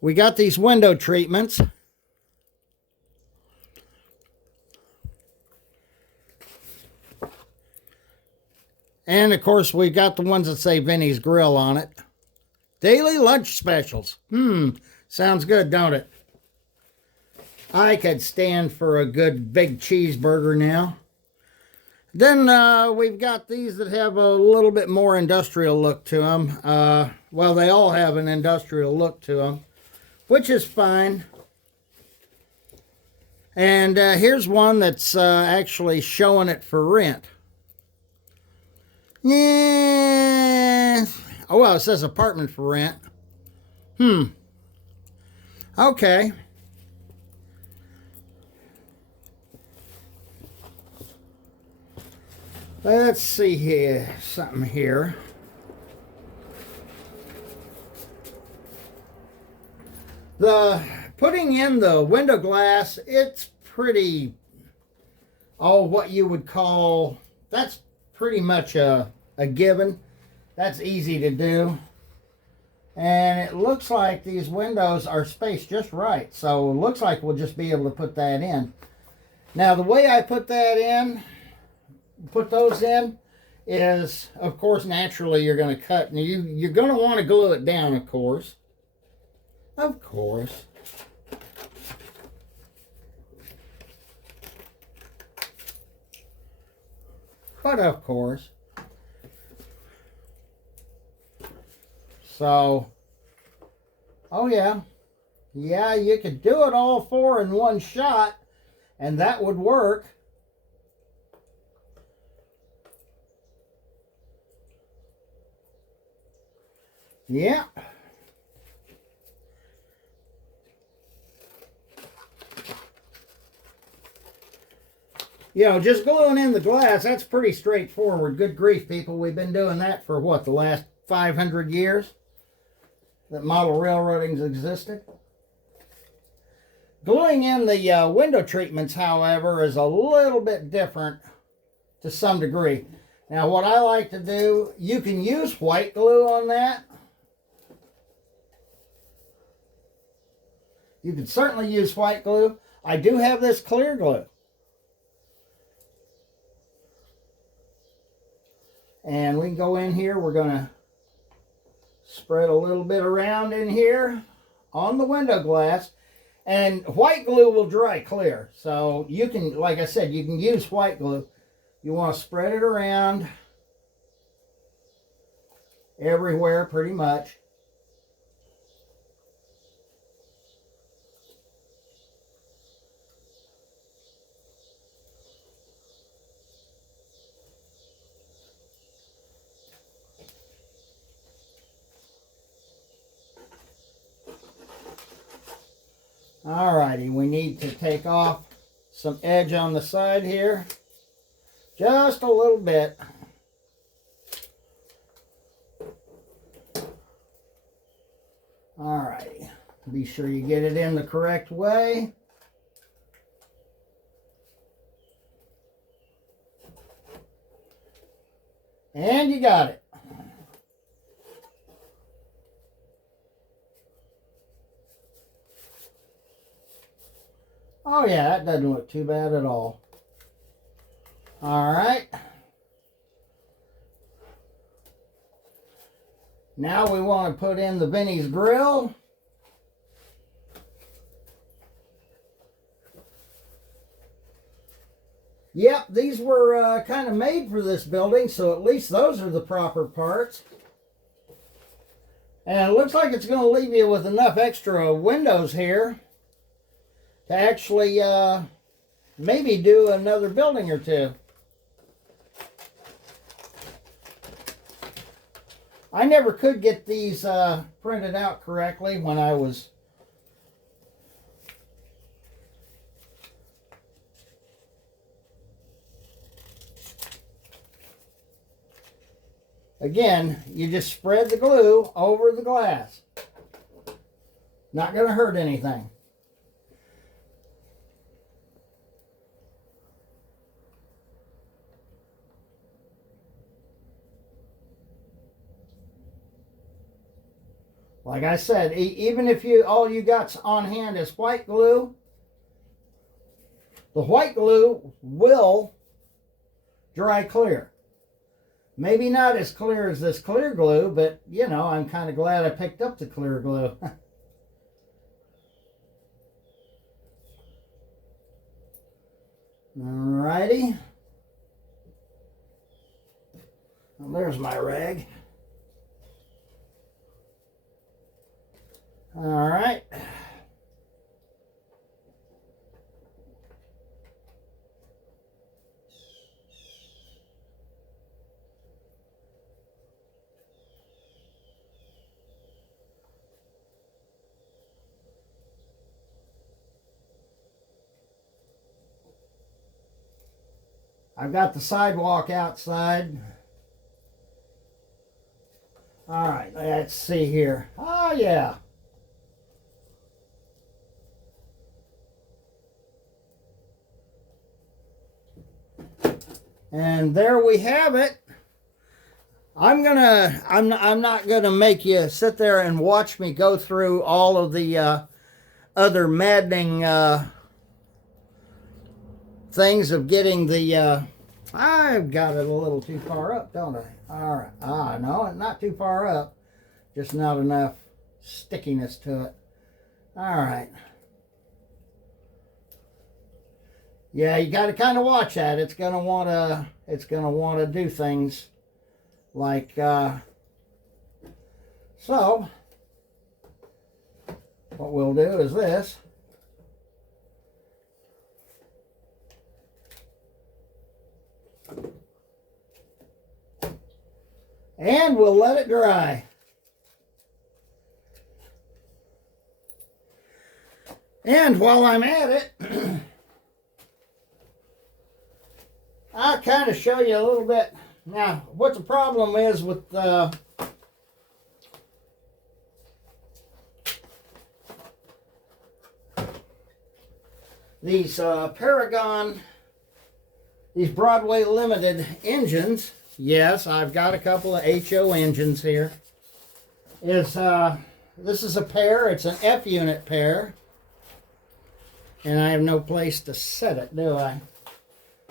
We got these window treatments. And of course, we've got the ones that say Vinny's Grill on it. Daily lunch specials. Sounds good, don't it? I could stand for a good big cheeseburger now. Then we've got these that have a little bit more industrial look to them. Well, they all have an industrial look to them, which is fine. And here's one that's actually showing it for rent. Yeah. Oh, well, it says apartment for rent. Okay. Let's see here. Something here. The putting in the window glass, it's pretty, what you would call, that's pretty much a given. That's easy to do. And it looks like these windows are spaced just right. So it looks like we'll just be able to put that in. Now the way I put those in is, of course, naturally you're going to cut. And you're going to want to glue it down, of course. Of course. But of course. So, oh yeah. Yeah, you could do it all four in one shot, and that would work. Yeah. You know, just gluing in the glass, that's pretty straightforward. Good grief, people. We've been doing that for, what, the last 500 years that model railroading's existed? Gluing in the window treatments, however, is a little bit different to some degree. Now, what I like to do, you can use white glue on that. You can certainly use white glue. I do have this clear glue. And we can go in here. We're going to spread a little bit around in here on the window glass. And white glue will dry clear. So you can, like I said, you can use white glue. You want to spread it around everywhere pretty much. Alrighty, we need to take off some edge on the side here. Just a little bit. Alrighty, be sure you get it in the correct way. And you got it. Oh yeah, that doesn't look too bad at all. All right. Now we want to put in the Vinny's Grill. Yep, these were kind of made for this building, so at least those are the proper parts. And it looks like it's going to leave you with enough extra windows here to actually maybe do another building or two. I never could get these printed out correctly when I was again, you just spread the glue over the glass. Not going to hurt anything. Like I said, even if you all you got on hand is white glue, the white glue will dry clear. Maybe not as clear as this clear glue, but you know, I'm kind of glad I picked up the clear glue. Alrighty. Well, there's my rag. Alright. I've got the sidewalk outside. All right, let's see here. Oh, yeah. And there we have it. I'm not gonna make you sit there and watch me go through all of the other maddening things of getting the I've got it a little too far up, don't I? All right. No, not too far up. Just not enough stickiness to it. All right. Yeah, you got to kind of watch that. It's gonna want to do things like so. What we'll do is this. And we'll let it dry. And while I'm at it, I'll kind of show you a little bit. Now, what the problem is with these Paragon, these Broadway Limited engines. Yes, I've got a couple of HO engines here. This is a pair. It's an F unit pair. And I have no place to set it, do I?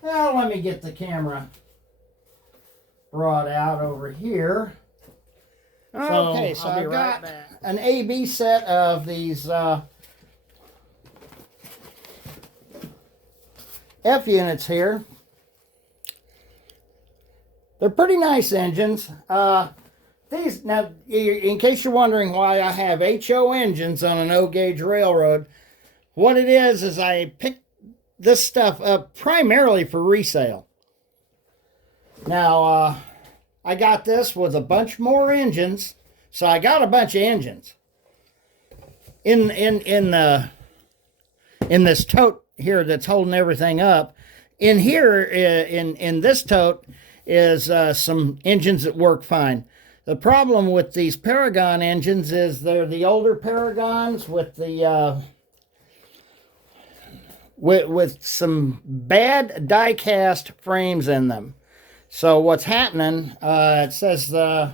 Well, let me get the camera brought out over here. Okay, so I've got an AB set of these F units here. They're pretty nice engines. These, now, in case you're wondering why I have HO engines on an O-gauge railroad, what it is I picked this stuff up primarily for resale. Now, I got this with a bunch more engines, so I got a bunch of engines in this tote here that's holding everything up. In here, in this tote, is some engines that work fine. The problem with these Paragon engines is they're the older Paragons with the with some bad die-cast frames in them. So what's happening? It says, in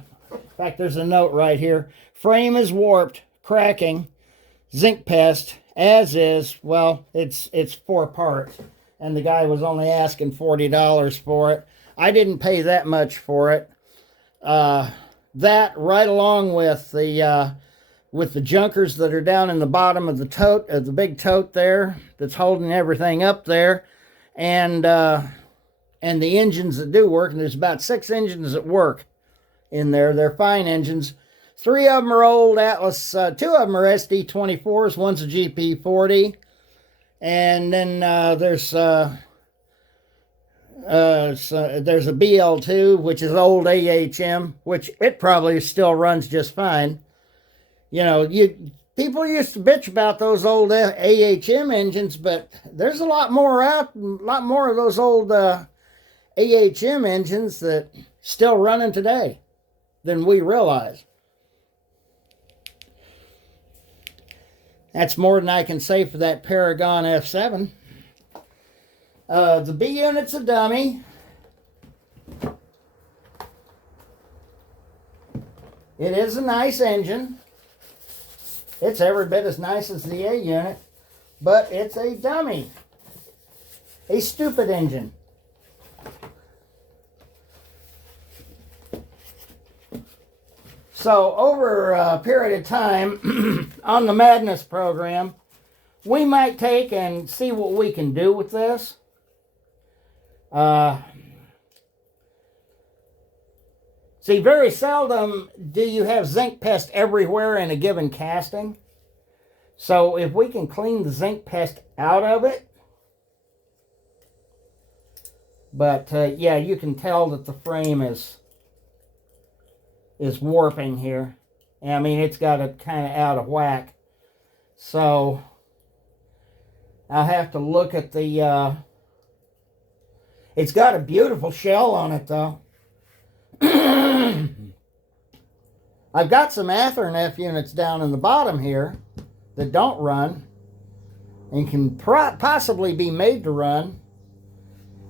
fact, there's a note right here. Frame is warped, cracking, zinc pest, as is. Well, it's 4 parts, and the guy was only asking $40 for it. I didn't pay that much for it. That right along with the junkers that are down in the bottom of the tote, the big tote there that's holding everything up there, and the engines that do work. And there's about 6 engines that work in there. They're fine engines. 3 of them are old Atlas. 2 of them are SD24s. One's a GP40, and then there's a BL2, which is old AHM, which it probably still runs just fine. You know, people used to bitch about those old AHM engines, but there's a lot more of those old AHM engines that still running today than we realize. That's more than I can say for that Paragon F7. The B unit's a dummy. It is a nice engine. It's every bit as nice as the A unit, but it's a dummy. A stupid engine. So over a period of time on the Madness program, we might take and see what we can do with this. See, very seldom do you have zinc pest everywhere in a given casting. So if we can clean the zinc pest out of it, but yeah, you can tell that the frame is warping here. I mean, it's got it kind of out of whack. So I'll have to look at the, it's got a beautiful shell on it though. I've got some Athearn F units down in the bottom here that don't run and can possibly be made to run.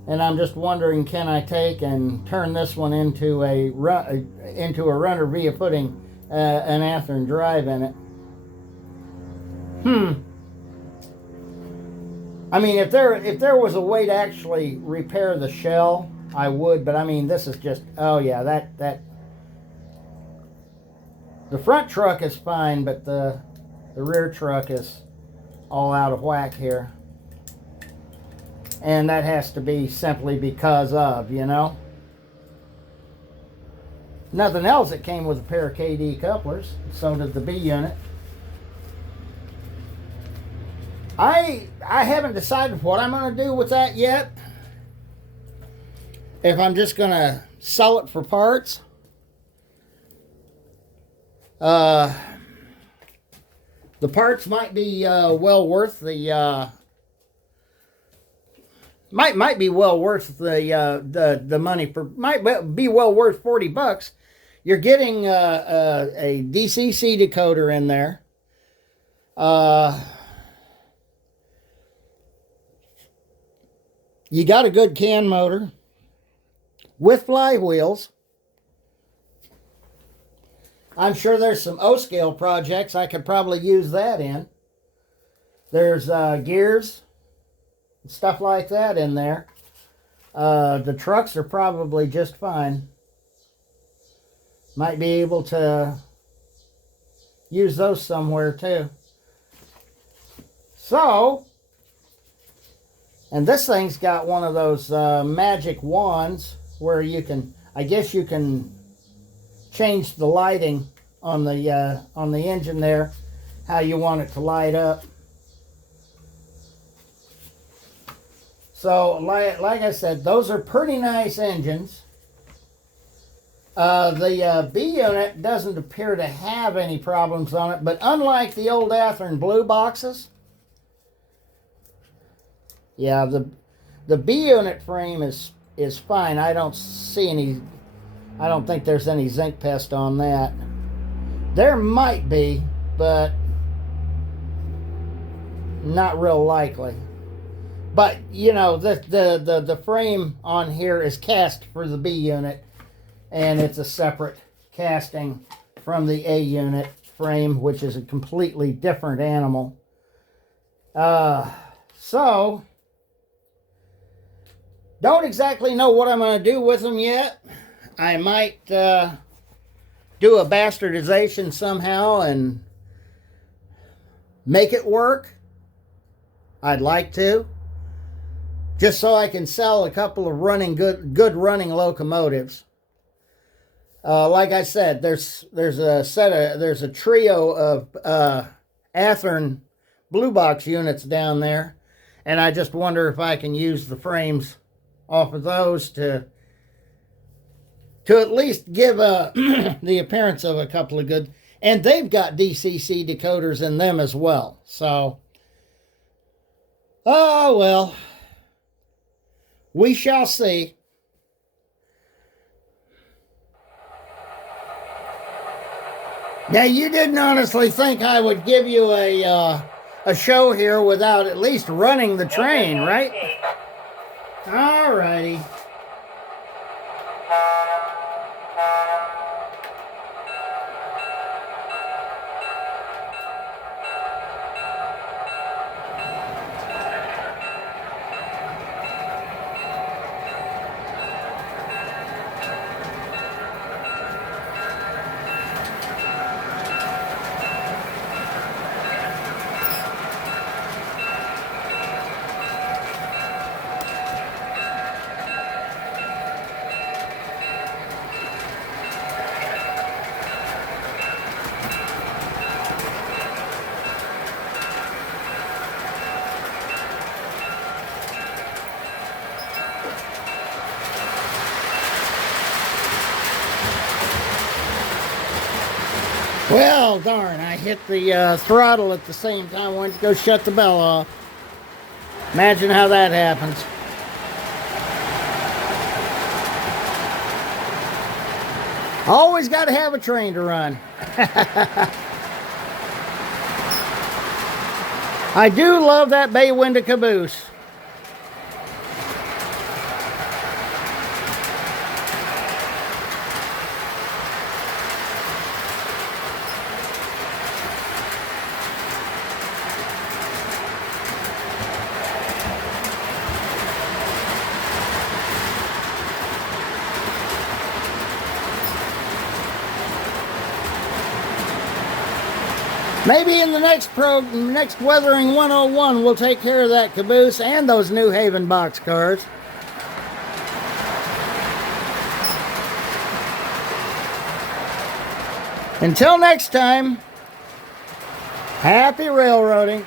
And I'm just wondering, can I take and turn this one into a runner via putting an Athearn drive in it? I mean, if there was a way to actually repair the shell, I would. But I mean, this is just, oh yeah, that the front truck is fine, but the rear truck is all out of whack here. And that has to be simply because of, you know. Nothing else, it came with a pair of KD couplers. So did the B unit. I haven't decided what I'm going to do with that yet. If I'm just going to sell it for parts. The parts might be well worth the might be well worth the money for, might be well worth $40. You're getting a DCC decoder in there. You got a good can motor with flywheels. I'm sure there's some O-scale projects I could probably use that in. There's gears, stuff like that in there. The trucks are probably just fine. Might be able to use those somewhere too. So, and this thing's got one of those magic wands where you can, I guess you can change the lighting on the engine there, how you want it to light up. So, like I said, those are pretty nice engines. The B unit doesn't appear to have any problems on it, but unlike the old Athearn Blue boxes, yeah, the B unit frame is fine. I don't see any, I don't think there's any zinc pest on that. There might be, but not real likely. But, you know, the frame on here is cast for the B unit, and it's a separate casting from the A unit frame, which is a completely different animal. So, don't exactly know what I'm going to do with them yet. I might do a bastardization somehow and make it work. I'd like to. Just so I can sell a couple of running good running locomotives. Like I said, there's a trio of Athearn Blue Box units down there, and I just wonder if I can use the frames off of those to at least give the appearance of a couple of good, and they've got DCC decoders in them as well. So, oh well, we shall see. Now, you didn't honestly think I would give you a show here without at least running the train, right? All righty. Well, darn, I hit the throttle at the same time. I went to go shut the bell off. Imagine how that happens. Always got to have a train to run. I do love that bay window caboose. Maybe in the next Weathering 101, we'll take care of that caboose and those New Haven boxcars. Until next time, happy railroading.